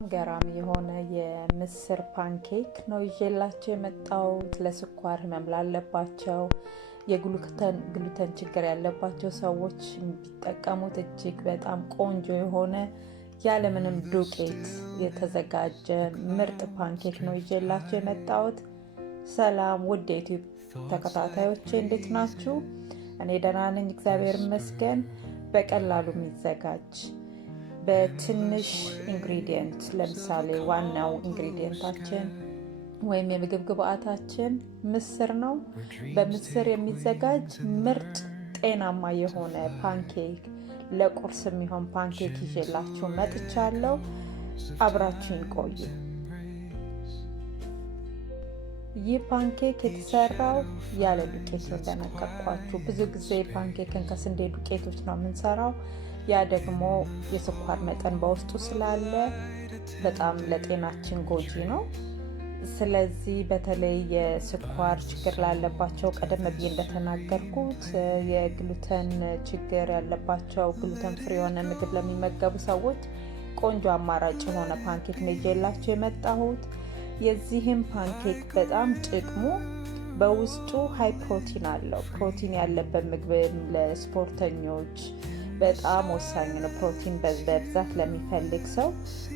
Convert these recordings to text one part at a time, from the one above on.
ገራሚ የሆነ የምስር ፓንኬክ ነው ይዤላችሁ የመጣሁት። ለስኳር ህመም ላለባቸው የግሉተን ችግር ያለባቸው ሰዎች ቢጠቀሙት እጅግ በጣም ቆንጆ የሆነ ያለምንም ዱቄት የተዘጋጀ ምርጥ ፓንኬክ ነው ይዤላችሁ የመጣሁት። ሰላም ውድ የዩቲዩብ ተከታታዮቼ እንዴት ናችሁ? እኔ ደህና ነኝ፣ እግዚአብሔር ይመስገን። በቀላሉ የሚዘጋጅ በትንሽ ኢንግሪዲየንት፣ ለምሳሌ ዋናው ኢንግሪዲየንታችን ወይም የምግብ ግብአታችን ምስር ነው። በምስር የሚዘጋጅ ምርጥ ጤናማ የሆነ ፓንኬክ፣ ለቁርስ የሚሆን ፓንኬክ ይዤላችሁ መጥቻለሁ። አብራችሁን ቆዩ። ይህ ፓንኬክ የተሰራው ያለ ዱቄት ነው። እንደነገርኳችሁ ብዙ ጊዜ ፓንኬክን ከስንዴ ዱቄቶች ነው የምንሰራው። ያ ደግሞ የስኳር መጠን በውስጡ ስላለ በጣም ለጤናችን ጎጂ ነው። ስለዚህ በተለይ የስኳር ችግር ላለባቸው፣ ቀደም ብዬ እንደተናገርኩት የግሉተን ችግር ያለባቸው፣ ግሉተን ፍሪ የሆነ ምግብ ለሚመገቡ ሰዎች ቆንጆ አማራጭ የሆነ ፓንኬክ ነው ይዤላችሁ የመጣሁት። የዚህም ፓንኬክ በጣም ጥቅሙ በውስጡ ሃይ ፕሮቲን አለው። ፕሮቲን ያለበት ምግብ ለስፖርተኞች በጣም ወሳኝ ነው። ፕሮቲን በብዛት ለሚፈልግ ሰው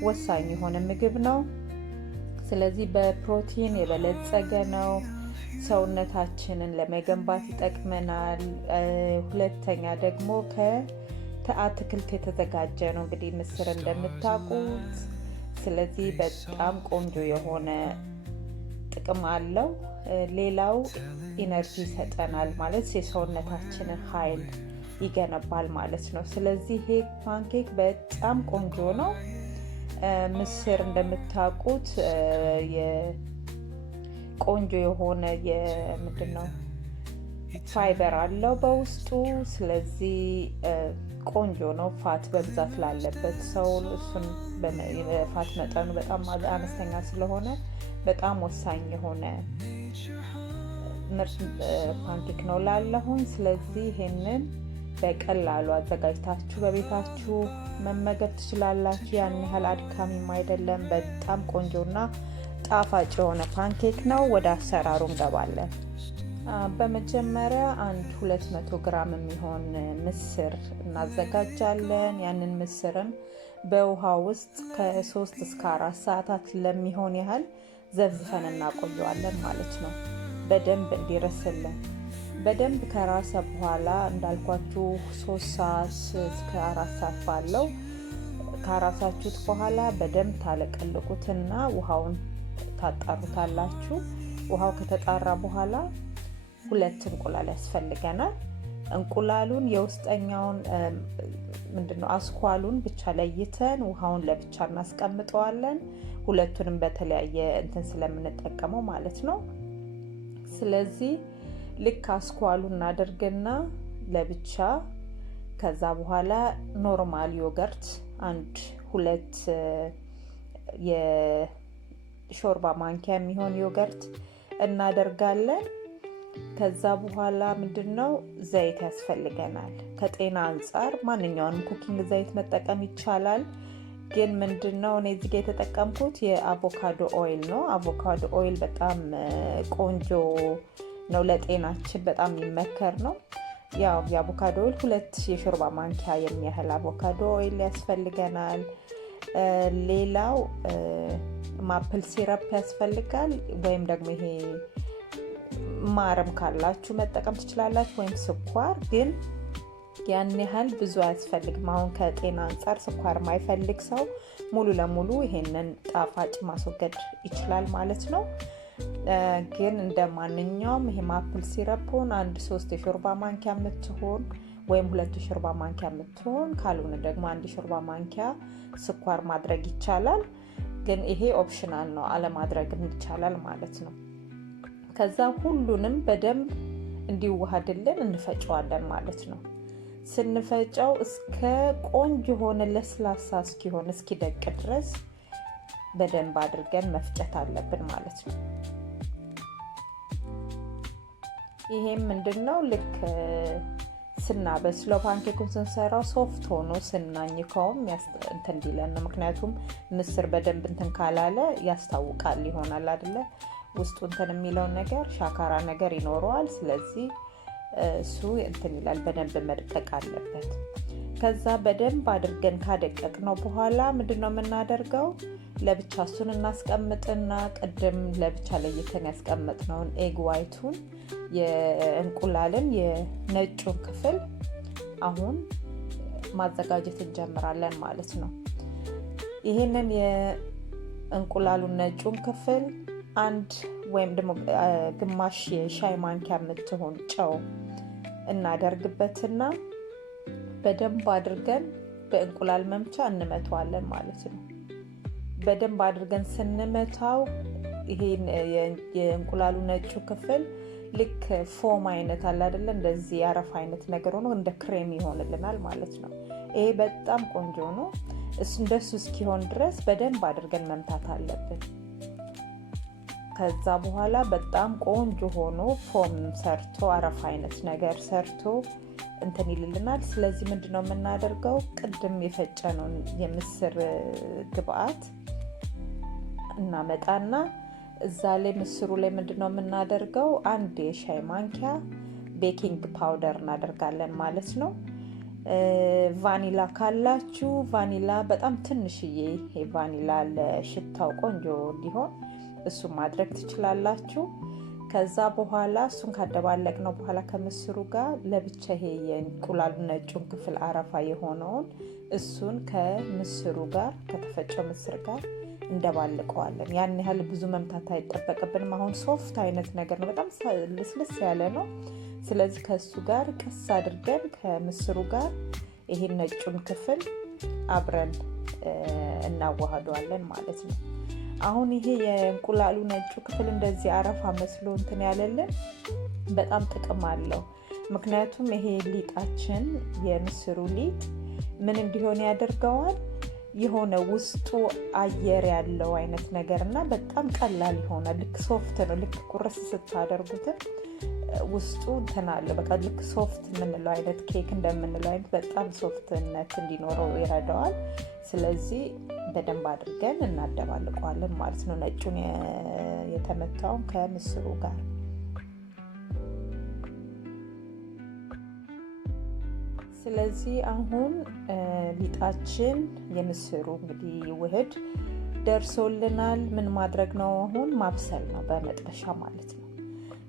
ወሳኝ የሆነ ምግብ ነው። ስለዚህ በፕሮቲን የበለጸገ ነው። ሰውነታችንን ለመገንባት ይጠቅመናል። ሁለተኛ ደግሞ ከአትክልት የተዘጋጀ ነው። እንግዲህ ምስር እንደምታውቁት። ስለዚህ በጣም ቆንጆ የሆነ ጥቅም አለው። ሌላው ኢነርጂ ይሰጠናል፣ ማለት የሰውነታችንን ኃይል ይገነባል ማለት ነው። ስለዚህ ይሄ ፓንኬክ በጣም ቆንጆ ነው። ምስር እንደምታውቁት ቆንጆ የሆነ የምንድነው ፋይበር አለው በውስጡ። ስለዚህ ቆንጆ ነው። ፋት በብዛት ላለበት ሰው እሱን ፋት መጠኑ በጣም አነስተኛ ስለሆነ በጣም ወሳኝ የሆነ ምርጥ ፓንኬክ ነው ላለሁኝ። ስለዚህ ይሄንን በቀላሉ አዘጋጅታችሁ በቤታችሁ መመገብ ትችላላችሁ። ያን ያህል አድካሚም አይደለም። በጣም ቆንጆና ጣፋጭ የሆነ ፓንኬክ ነው። ወደ አሰራሩ እንገባለን። በመጀመሪያ 200 ግራም የሚሆን ምስር እናዘጋጃለን። ያንን ምስርም በውሃ ውስጥ ከ3 እስከ 4 ሰዓታት ለሚሆን ያህል ዘፍዝፈን እናቆየዋለን ማለት ነው፣ በደንብ እንዲረስልን። በደንብ ከራሰ በኋላ እንዳልኳችሁ 3 ሰዓት እስከ 4 ሰዓት ባለው ካራሳችሁት በኋላ በደንብ ታለቀልቁትና ውሃውን ታጣሩታላችሁ። ውሃው ከተጣራ በኋላ 2 እንቁላል ያስፈልገናል። እንቁላሉን የውስጠኛውን አስኳሉን ብቻ ለይተን ውሃውን ለብቻ እናስቀምጠዋለን። ሁለቱንም በተለያየ ስለምንጠቀመው ማለት ነው። ስለዚህ ልክ አስኳሉን እናደርግና ለብቻ፣ ከዛ በኋላ ኖርማል ዮገርት 1-2 የሾርባ ማንኪያ የሚሆን ዮገርት እናደርጋለን። ከዛ በኋላ ዘይት ያስፈልገናል። ከጤና አንጻር ማንኛውንም ኩኪንግ ዘይት መጠቀም ይቻላል። ግን እኔ እዚህ ጋር የተጠቀምኩት የአቮካዶ ኦይል ነው። አቮካዶ ኦይል በጣም ቆንጆ ነው፣ ለጤናችን በጣም የሚመከር ነው። ያው የአቮካዶ ኦይል 2 የሾርባ ማንኪያ የሚያህል አቮካዶ ኦይል ያስፈልገናል። ሌላው ማፕል ሲረፕ ያስፈልጋል፣ ወይም ደግሞ ይሄ ማርም ካላችሁ መጠቀም ትችላላችሁ፣ ወይም ስኳር። ግን ያን ያህል ብዙ አያስፈልግም። አሁን ከጤና አንጻር ስኳር ማይፈልግ ሰው ሙሉ ለሙሉ ይሄንን ጣፋጭ ማስወገድ ይችላል ማለት ነው። ግን እንደማንኛውም ይሄ ማፕል ሲረፑን 3 የሾርባ ማንኪያ የምትሆን ወይም 2 የሾርባ ማንኪያ የምትሆን፣ ካልሆነ ደግሞ 1 የሾርባ ማንኪያ ስኳር ማድረግ ይቻላል። ግን ይሄ ኦፕሽናል ነው፣ አለማድረግም ይቻላል ማለት ነው። ከዛ ሁሉንም በደንብ እንዲዋሃድልን እንፈጨዋለን ማለት ነው። ስንፈጨው እስከ ቆንጆ ሆነ ለስላሳ እስኪደቅ ድረስ በደንብ አድርገን መፍጨት አለብን ማለት ነው። ይሄም ልክ ስናበስለው ፓንኬኩን ስንሰራው ሶፍት ሆኖ ስናኝከውም እንትን እንዲለን ነው። ምክንያቱም ምስር በደንብ እንትን ካላለ ያስታውቃል ይሆናል አይደለ? ውስጡ እንትን የሚለውን ነገር ሻካራ ነገር ይኖረዋል። ስለዚህ እሱ እንትን ይላል፣ በደንብ መድቀቅ አለበት። ከዛ በደንብ አድርገን ካደቀቅነው በኋላ ምንድነው የምናደርገው? ለብቻ እሱን እናስቀምጥና ቅድም ለብቻ ለይተን ያስቀምጥነውን ኤግ ዋይቱን የእንቁላልን የነጩን ክፍል አሁን ማዘጋጀት እንጀምራለን ማለት ነው። ይሄንን የእንቁላሉን ነጩን ክፍል አንድ ወይም ደግሞ ግማሽ የሻይ ማንኪያ የምትሆን ጨው እናደርግበትና በደንብ አድርገን በእንቁላል መምቻ እንመታዋለን ማለት ነው። በደንብ አድርገን ስንመታው ይሄ የእንቁላሉ ነጩ ክፍል ልክ ፎም አይነት አለ አይደለ? እንደዚህ ያረፋ አይነት ነገር ሆኖ እንደ ክሬም ይሆንልናል ማለት ነው። ይሄ በጣም ቆንጆ ነው። እንደሱ እስኪሆን ድረስ በደንብ አድርገን መምታት አለብን። ከዛ በኋላ በጣም ቆንጆ ሆኖ ፎም ሰርቶ አረፋ አይነት ነገር ሰርቶ እንትን ይልልናል። ስለዚህ ምንድነው የምናደርገው? ቅድም የፈጨነውን የምስር ግብአት እናመጣና እዛ ላይ ምስሩ ላይ ምንድነው የምናደርገው? አንድ የሻይ ማንኪያ ቤኪንግ ፓውደር እናደርጋለን ማለት ነው። ቫኒላ ካላችሁ ቫኒላ በጣም ትንሽዬ ቫኒላ ለሽታው ቆንጆ እንዲሆን እሱን ማድረግ ትችላላችሁ። ከዛ በኋላ እሱን ካደባለቅነው በኋላ ከምስሩ ጋር ለብቻ ይሄ የእንቁላሉ ነጩን ክፍል አረፋ የሆነውን እሱን ከምስሩ ጋር ከተፈጨው ምስር ጋር እንደባልቀዋለን። ያን ያህል ብዙ መምታት አይጠበቅብንም። አሁን ሶፍት አይነት ነገር ነው፣ በጣም ልስልስ ያለ ነው። ስለዚህ ከሱ ጋር ቀስ አድርገን ከምስሩ ጋር ይሄን ነጩን ክፍል አብረን እናዋህደዋለን ማለት ነው። አሁን ይሄ የእንቁላሉ ነጩ ክፍል እንደዚህ አረፋ መስሎ እንትን ያለልን በጣም ጥቅም አለው። ምክንያቱም ይሄ ሊጣችን የምስሩ ሊጥ ምን እንዲሆን ያደርገዋል? የሆነ ውስጡ አየር ያለው አይነት ነገር እና በጣም ቀላል ይሆናል። ልክ ሶፍት ነው። ልክ ቁርስ ስታደርጉት ውስጡ እንትን አለ። በቃ ልክ ሶፍት የምንለው አይነት ኬክ እንደምንለው አይነት በጣም ሶፍትነት እንዲኖረው ይረዳዋል። ስለዚህ በደንብ አድርገን እናደባልቀዋለን ማለት ነው፣ ነጩን የተመታውን ከምስሩ ጋር። ስለዚህ አሁን ሊጣችን የምስሩ እንግዲህ ውህድ ደርሶልናል። ምን ማድረግ ነው? አሁን ማብሰል ነው በመጥበሻ ማለት ነው።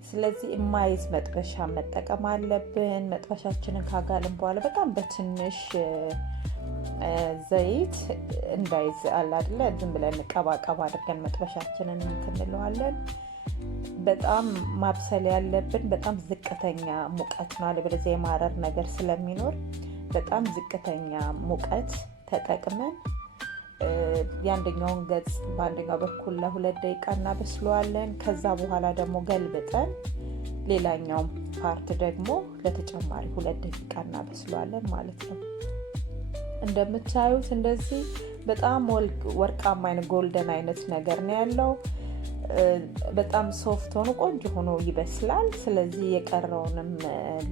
ስለዚህ የማይዝ መጥበሻ መጠቀም አለብን። መጥበሻችንን ካጋልን በኋላ በጣም በትንሽ ዘይት እንዳይዝ አለ አይደለ? ዝም ብለን ቀባቀባ አድርገን መጥበሻችንን እንለዋለን። በጣም ማብሰል ያለብን በጣም ዝቅተኛ ሙቀት ነው። አለበለዚያ የማረር ነገር ስለሚኖር በጣም ዝቅተኛ ሙቀት ተጠቅመን የአንደኛውን ገጽ በአንደኛው በኩል ለ2 ደቂቃ እናበስለዋለን። ከዛ በኋላ ደግሞ ገልብጠን ሌላኛውን ፓርት ደግሞ ለተጨማሪ 2 ደቂቃ እናበስለዋለን ማለት ነው። እንደምታዩት እንደዚህ በጣም ወርቃማ አይነት ጎልደን አይነት ነገር ነው ያለው። በጣም ሶፍት ሆኖ ቆንጆ ሆኖ ይበስላል። ስለዚህ የቀረውንም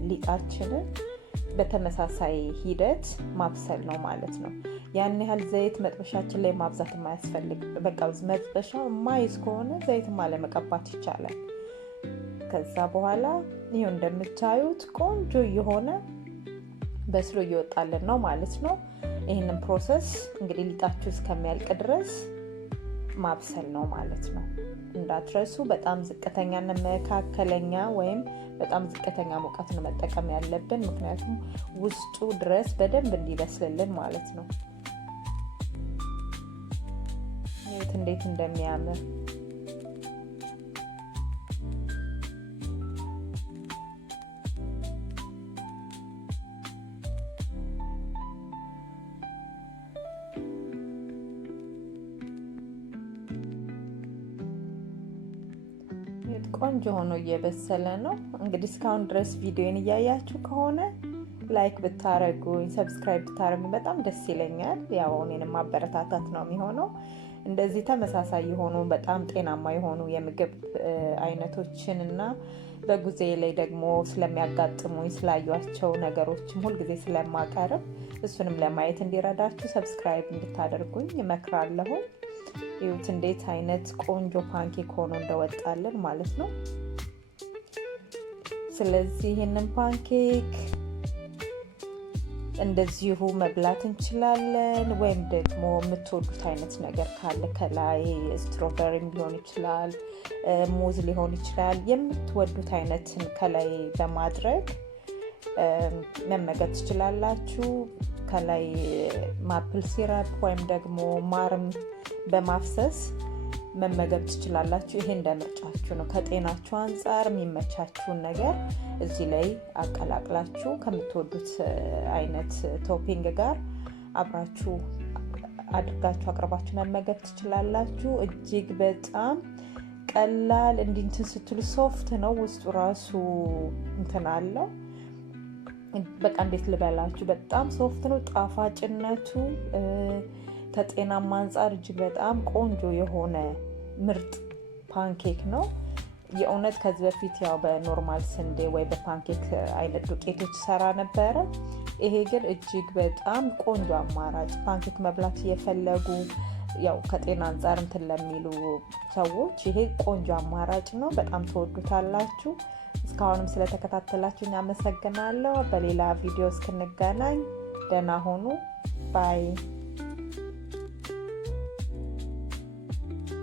ሊጣችንን በተመሳሳይ ሂደት ማብሰል ነው ማለት ነው። ያን ያህል ዘይት መጥበሻችን ላይ ማብዛት የማያስፈልግ፣ በቃ መጥበሻው ማይዝ ከሆነ ዘይትም አለመቀባት ይቻላል። ከዛ በኋላ ይሄው እንደምታዩት ቆንጆ የሆነ በስሎ እየወጣልን ነው ማለት ነው። ይህንን ፕሮሰስ እንግዲህ ሊጣችሁ እስከሚያልቅ ድረስ ማብሰል ነው ማለት ነው። እንዳትረሱ። በጣም ዝቅተኛና መካከለኛ ወይም በጣም ዝቅተኛ ሙቀት ነው መጠቀም ያለብን፣ ምክንያቱም ውስጡ ድረስ በደንብ እንዲበስልልን ማለት ነው። እንዴት እንደሚያምር ቆንጆ ሆኖ እየበሰለ ነው። እንግዲህ እስካሁን ድረስ ቪዲዮን እያያችሁ ከሆነ ላይክ ብታረጉኝ፣ ሰብስክራይብ ብታረጉኝ በጣም ደስ ይለኛል። ያው እኔንም ማበረታታት ነው የሚሆነው። እንደዚህ ተመሳሳይ የሆኑ በጣም ጤናማ የሆኑ የምግብ አይነቶችን እና በጉዜ ላይ ደግሞ ስለሚያጋጥሙኝ ስላዩቸው ነገሮችም ሁልጊዜ ስለማቀርብ እሱንም ለማየት እንዲረዳችሁ ሰብስክራይብ እንድታደርጉኝ እመክራለሁ። ይሁት እንዴት አይነት ቆንጆ ፓንኬክ ሆኖ እንደወጣልን ማለት ነው። ስለዚህ ይህንን ፓንኬክ እንደዚሁ መብላት እንችላለን፣ ወይም ደግሞ የምትወዱት አይነት ነገር ካለ ከላይ ስትሮበሪም ሊሆን ይችላል፣ ሙዝ ሊሆን ይችላል፣ የምትወዱት አይነትን ከላይ በማድረግ መመገብ ትችላላችሁ። ከላይ ማፕል ሲረፕ ወይም ደግሞ ማርም በማፍሰስ መመገብ ትችላላችሁ። ይሄ እንደ ምርጫችሁ ነው። ከጤናችሁ አንጻር የሚመቻችሁን ነገር እዚህ ላይ አቀላቅላችሁ ከምትወዱት አይነት ቶፒንግ ጋር አብራችሁ አድርጋችሁ አቅርባችሁ መመገብ ትችላላችሁ። እጅግ በጣም ቀላል እንትን ስትሉ ሶፍት ነው። ውስጡ ራሱ እንትን አለው። በቃ እንዴት ልበላችሁ፣ በጣም ሶፍት ነው። ጣፋጭነቱ ከጤናማ አንጻር እጅግ በጣም ቆንጆ የሆነ ምርጥ ፓንኬክ ነው። የእውነት ከዚህ በፊት ያው በኖርማል ስንዴ ወይ በፓንኬክ አይነት ዱቄቶች ሰራ ነበረ። ይሄ ግን እጅግ በጣም ቆንጆ አማራጭ፣ ፓንኬክ መብላት እየፈለጉ ያው ከጤና አንጻር እንትን ለሚሉ ሰዎች ይሄ ቆንጆ አማራጭ ነው። በጣም ትወዱታላችሁ። እስካሁንም ስለተከታተላችሁኝ አመሰግናለሁ። በሌላ ቪዲዮ እስክንገናኝ ደህና ሆኑ። ባይ